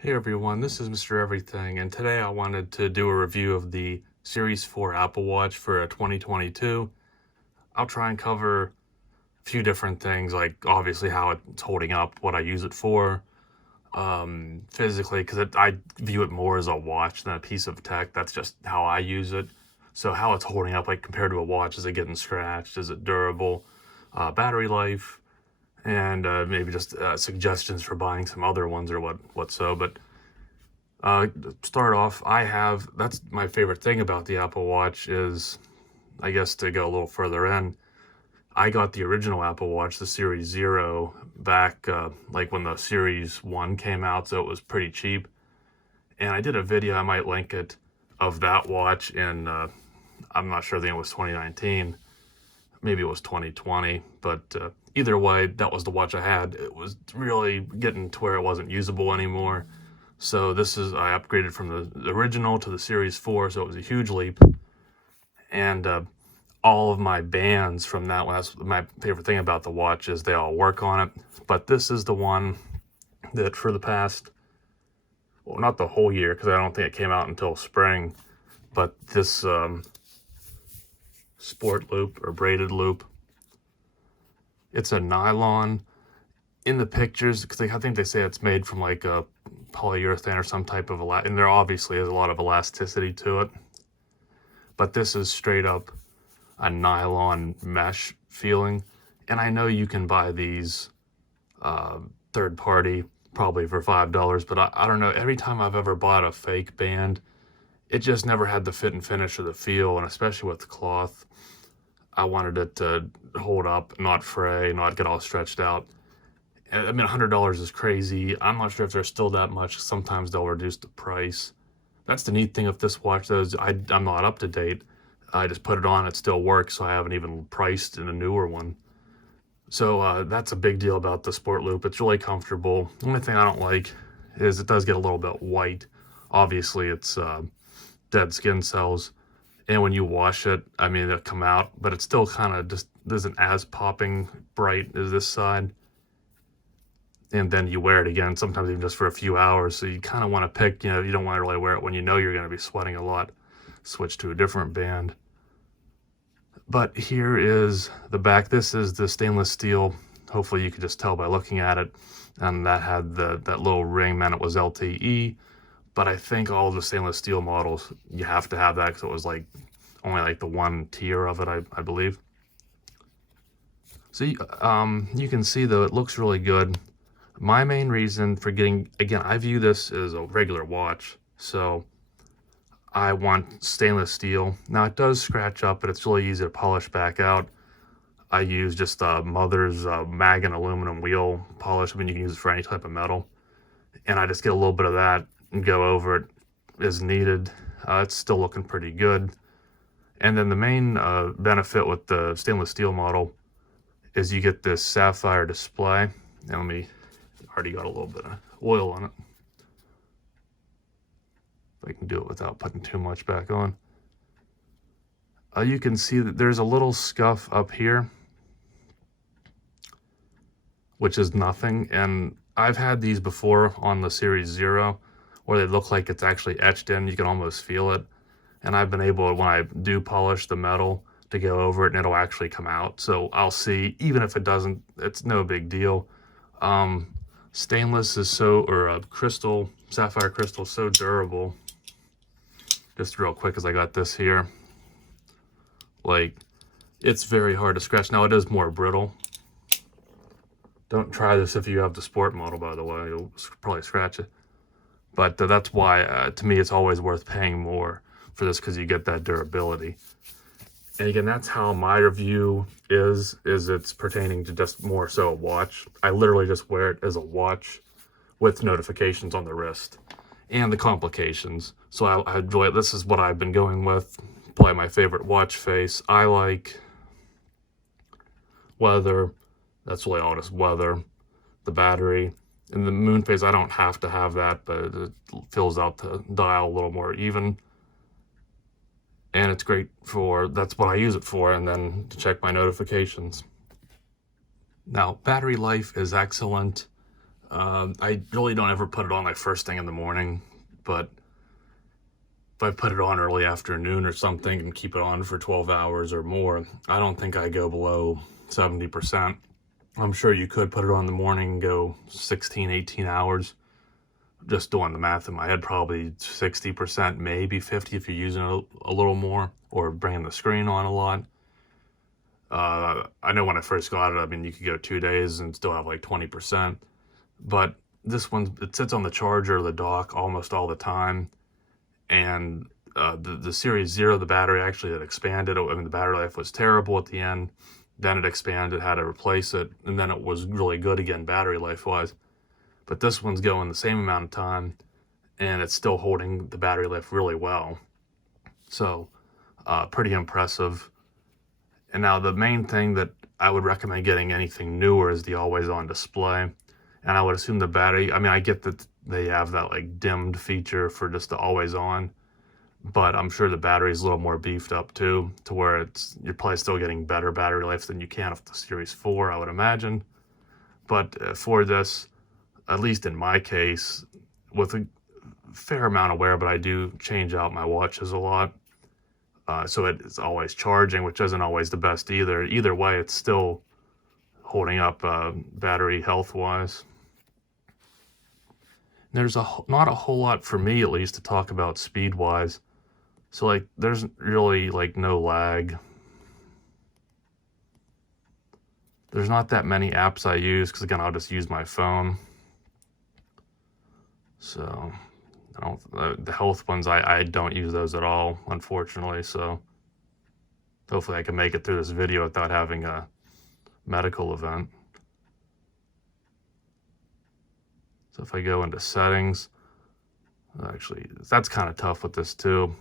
Hey everyone, this is Mr. Everything, and today I wanted to do a review of the Series 4 Apple Watch for 2022. I'll try and cover a few different things, like obviously how it's holding up, what I use it for, physically, because I view it more as a watch than a piece of tech. That's just how I use it. So how it's holding up, like compared to a watch, is it getting scratched? Is it durable? Battery life, and maybe just suggestions for buying some other ones or what so. But start off, that's my favorite thing about the Apple Watch is, I guess to go a little further in, I got the original Apple Watch, the Series Zero, back like when the Series 1 came out, so it was pretty cheap. And I did a video, I might link it, of that watch in, I'm not sure, I think it was 2019, maybe it was 2020, but either way, that was the watch I had. It was really getting to where it wasn't usable anymore. So I upgraded from the original to the Series 4, so it was a huge leap. And all of my bands from that one, that's my favorite thing about the watch, is they all work on it. But this is the one that for the past, well, not the whole year, because I don't think it came out until spring, but this sport loop or braided loop, it's a nylon. In the pictures, because I think they say it's made from like a polyurethane or some type of and there obviously is a lot of elasticity to it, but this is straight up a nylon mesh feeling. And I know you can buy these third party probably for $5, but I don't know, every time I've ever bought a fake band, it just never had the fit and finish or the feel. And especially with the cloth, I wanted it to hold up, not fray, not get all stretched out. I mean, $100 is crazy. I'm not sure if there's still that much. Sometimes they'll reduce the price. That's the neat thing of this watch, though, is I'm not up to date. I just put it on, it still works, so I haven't even priced in a newer one. So that's a big deal about the Sport Loop. It's really comfortable. The only thing I don't like is it does get a little bit white. Obviously, it's dead skin cells. And when you wash it, I mean, it'll come out, but it still kind of just isn't as popping bright as this side. And then you wear it again, sometimes even just for a few hours. So you kind of want to pick, you don't want to really wear it when you know you're going to be sweating a lot. Switch to a different band. But here is the back. This is the stainless steel. Hopefully you could just tell by looking at it. And that had that little ring, meant it was LTE. But I think all of the stainless steel models, you have to have that, because it was like only like the one tier of it, I believe. So you can see, though, it looks really good. My main reason for getting, again, I view this as a regular watch, so I want stainless steel. Now, it does scratch up, but it's really easy to polish back out. I use just Mother's mag and aluminum wheel polish. I mean, you can use it for any type of metal. And I just get a little bit of that and go over it as needed. It's still looking pretty good. And then the main benefit with the stainless steel model is you get this sapphire display. Now, already got a little bit of oil on it. If I can do it without putting too much back on. You can see that there's a little scuff up here, which is nothing. And I've had these before on the Series Zero, where they look like it's actually etched in. You can almost feel it. And I've been able, when I do polish the metal, to go over it and it'll actually come out. So I'll see, even if it doesn't, it's no big deal. Stainless is crystal, sapphire crystal, is so durable. Just real quick, as I got this here, like, it's very hard to scratch. Now, it is more brittle. Don't try this if you have the sport model, by the way. You'll probably scratch it. But that's why, to me, it's always worth paying more for this, because you get that durability. And again, that's how my review is it's pertaining to just more so a watch. I literally just wear it as a watch with notifications on the wrist and the complications. So I enjoy it. This is what I've been going with. Probably my favorite watch face. I like weather. That's really all, just weather. The battery. And the moon phase, I don't have to have that, but it fills out the dial a little more even. And it's great that's what I use it for, and then to check my notifications. Now, battery life is excellent. I really don't ever put it on like first thing in the morning, but if I put it on early afternoon or something and keep it on for 12 hours or more, I don't think I go below 70%. I'm sure you could put it on in the morning and go 16, 18 hours. Just doing the math in my head, probably 60%, maybe 50 if you're using it a little more or bringing the screen on a lot. I know when I first got it, I mean, you could go 2 days and still have like 20%. But this one, it sits on the charger or the dock almost all the time. And the Series Zero, the battery actually had expanded. I mean, the battery life was terrible at the end. Then it expanded, had to replace it, and then it was really good again battery life-wise. But this one's going the same amount of time, and it's still holding the battery life really well. So, pretty impressive. And now the main thing that I would recommend getting anything newer is the always-on display. And I would assume the battery, I mean, I get that they have that like dimmed feature for just the always-on, but I'm sure the battery is a little more beefed up too, to where you're probably still getting better battery life than you can with the Series 4, I would imagine. But for this, at least in my case, with a fair amount of wear, but I do change out my watches a lot. So it's always charging, which isn't always the best either. Either way, it's still holding up battery health-wise. There's not a whole lot for me, at least, to talk about speed-wise. So, like, there's really, like, no lag. There's not that many apps I use, because, again, I'll just use my phone. So, the health ones, I don't use those at all, unfortunately. So, hopefully I can make it through this video without having a medical event. So if I go into settings, actually, that's kind of tough with this too,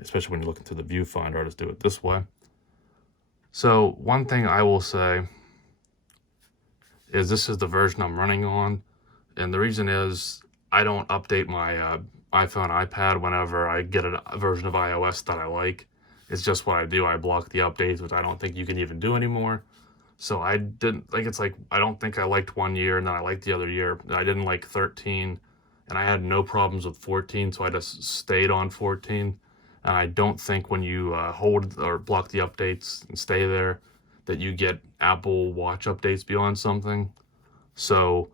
especially when you're looking through the viewfinder. I'll just do it this way. So one thing I will say is this is the version I'm running on, and the reason is I don't update my iPhone, iPad whenever I get a version of iOS that I like. It's just what I do. I block the updates, which I don't think you can even do anymore. So I didn't, like, it's like, I don't think I liked 1 year and then I liked the other year. I didn't like 13 and I had no problems with 14, so I just stayed on 14. And I don't think when you hold or block the updates and stay there that you get Apple Watch updates beyond something. So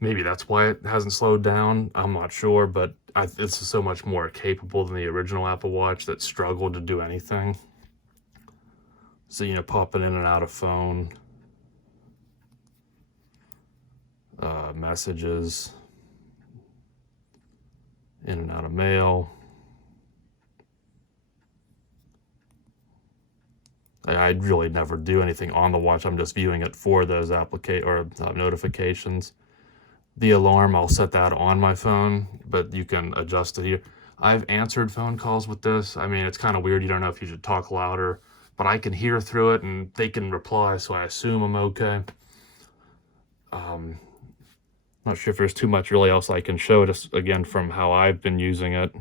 maybe that's why it hasn't slowed down. I'm not sure, but it's so much more capable than the original Apple Watch that struggled to do anything. So, you know, popping in and out of phone, messages, in and out of mail. I really never do anything on the watch. I'm just viewing it for those notifications. The alarm, I'll set that on my phone, but you can adjust it here. I've answered phone calls with this. I mean, it's kind of weird. You don't know if you should talk louder, but I can hear through it and they can reply, so I assume I'm okay. Not sure if there's too much really else I can show, just again from how I've been using it.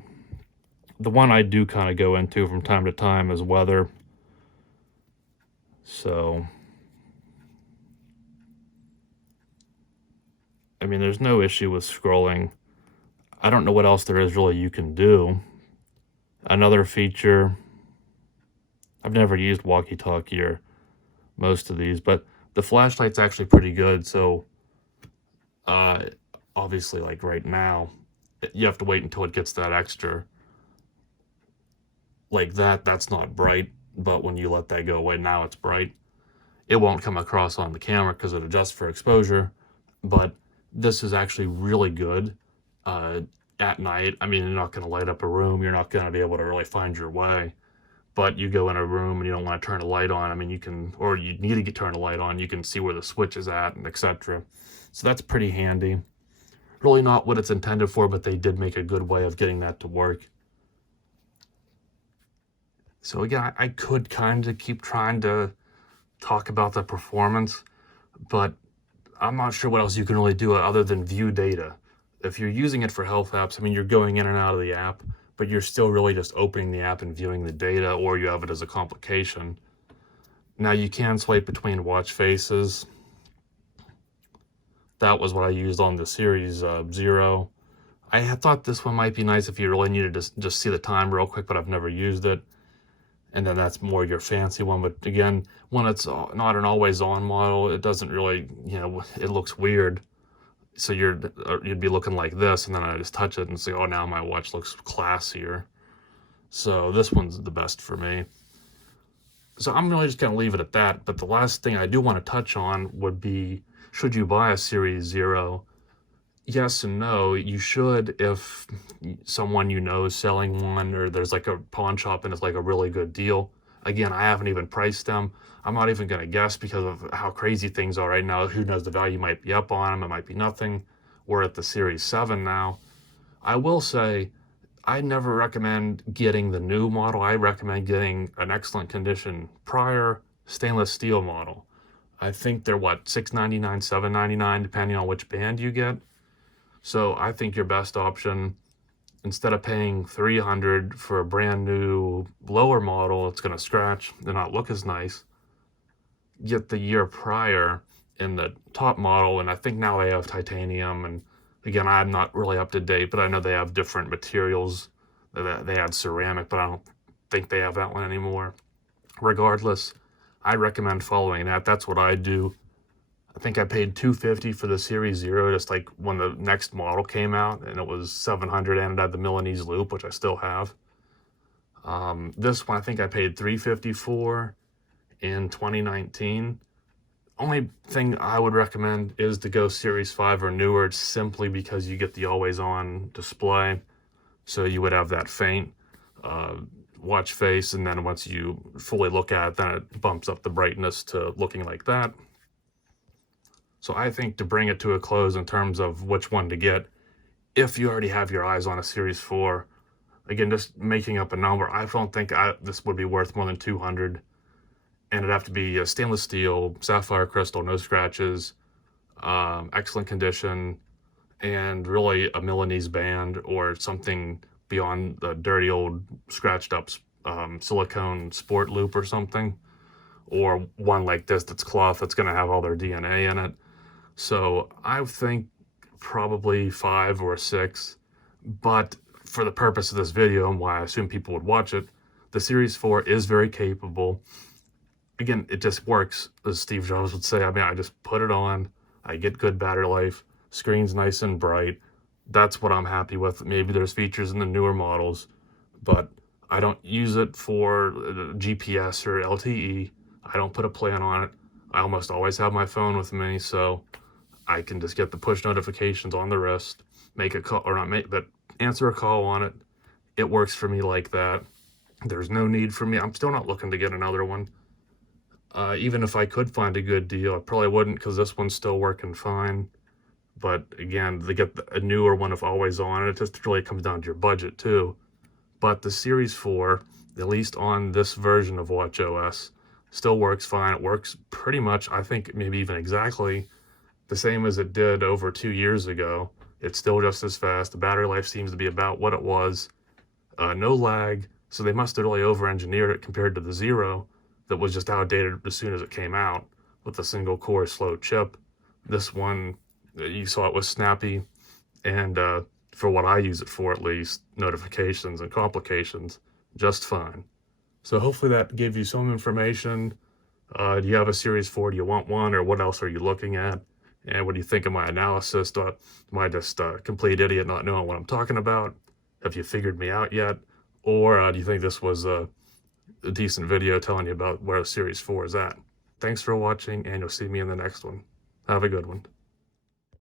The one I do kind of go into from time to time is weather. So, I mean, there's no issue with scrolling. I don't know what else there is really you can do. Another feature, I've never used walkie-talkie or most of these, but the flashlight's actually pretty good. So obviously, like right now, you have to wait until it gets that extra. Like that's not bright, but when you let that go away, now it's bright. It won't come across on the camera because it adjusts for exposure, but this is actually really good at night. I mean, you're not going to light up a room. You're not going to be able to really find your way. But you go in a room and you don't want to turn a light on. I mean, you can, or you need to turn a light on. You can see where the switch is at and etc. So that's pretty handy. Really not what it's intended for, but they did make a good way of getting that to work. So again, I could kind of keep trying to talk about the performance, but I'm not sure what else you can really do other than view data. If you're using it for health apps, I mean, you're going in and out of the app, but you're still really just opening the app and viewing the data, or you have it as a complication. Now you can swipe between watch faces. That was what I used on the Series 0. I had thought this one might be nice if you really needed to just see the time real quick, but I've never used it. And then that's more your fancy one. But again, when it's not an always on model, it doesn't really, it looks weird. So you'd be looking like this, and then I just touch it and say, oh, now my watch looks classier. So this one's the best for me. So I'm really just going to leave it at that. But the last thing I do want to touch on would be, should you buy a Series 0? Yes and no. You should if someone you know is selling one, or there's like a pawn shop and it's like a really good deal. Again, I haven't even priced them. I'm not even going to guess because of how crazy things are right now. Who knows, the value might be up on them. It might be nothing. We're at the Series 7 now. I will say, I never recommend getting the new model. I recommend getting an excellent condition prior stainless steel model. I think they're what, $6.99, $7.99, depending on which band you get. So I think your best option, instead of paying $300 for a brand new lower model, it's going to scratch and not look as nice, get the year prior in the top model. And I think now they have titanium, and again, I'm not really up to date, but I know they have different materials. They had ceramic, but I don't think they have that one anymore. Regardless, I recommend following that. That's what I do. I think I paid $250 for the Series 0, just like when the next model came out, and it was $700, and it had the Milanese loop, which I still have. This one I think I paid $350 for in 2019. Only thing I would recommend is to go Series 5 or newer, simply because you get the always-on display. So you would have that faint watch face, and then once you fully look at it, then it bumps up the brightness to looking like that. So I think, to bring it to a close in terms of which one to get, if you already have your eyes on a Series 4, again, just making up a number, I don't think this would be worth more than $200. And it'd have to be a stainless steel, sapphire crystal, no scratches, excellent condition, and really a Milanese band or something beyond the dirty old scratched up silicone sport loop or something, or one like this that's cloth that's going to have all their DNA in it. So I think probably 5 or 6, but for the purpose of this video and why I assume people would watch it, the Series 4 is very capable. Again, it just works, as Steve Jobs would say. I mean, I just put it on, I get good battery life, screen's nice and bright. That's what I'm happy with. Maybe there's features in the newer models, but I don't use it for GPS or LTE. I don't put a plan on it. I almost always have my phone with me, so I can just get the push notifications on the wrist, make a call, or not make, but answer a call on it. It works for me like that. There's no need for me. I'm still not looking to get another one. Even if I could find a good deal, I probably wouldn't, because this one's still working fine. But again, to get a newer one of always on, it just really comes down to your budget too. But the Series 4, at least on this version of watchOS, still works fine. It works pretty much, I think, maybe even exactly the same as it did over 2 years ago. It's still just as fast. The battery life seems to be about what it was. No lag, so they must have really over-engineered it compared to the 0 that was just outdated as soon as it came out with a single-core slow chip. This one, you saw it was snappy, and for what I use it for, at least, notifications and complications, just fine. So hopefully that gave you some information. Do you have a Series 4? Do you want one? Or what else are you looking at? And what do you think of my analysis? Am I just a complete idiot not knowing what I'm talking about? Have you figured me out yet? Or do you think this was a decent video telling you about where the Series 4 is at? Thanks for watching, and you'll see me in the next one. Have a good one.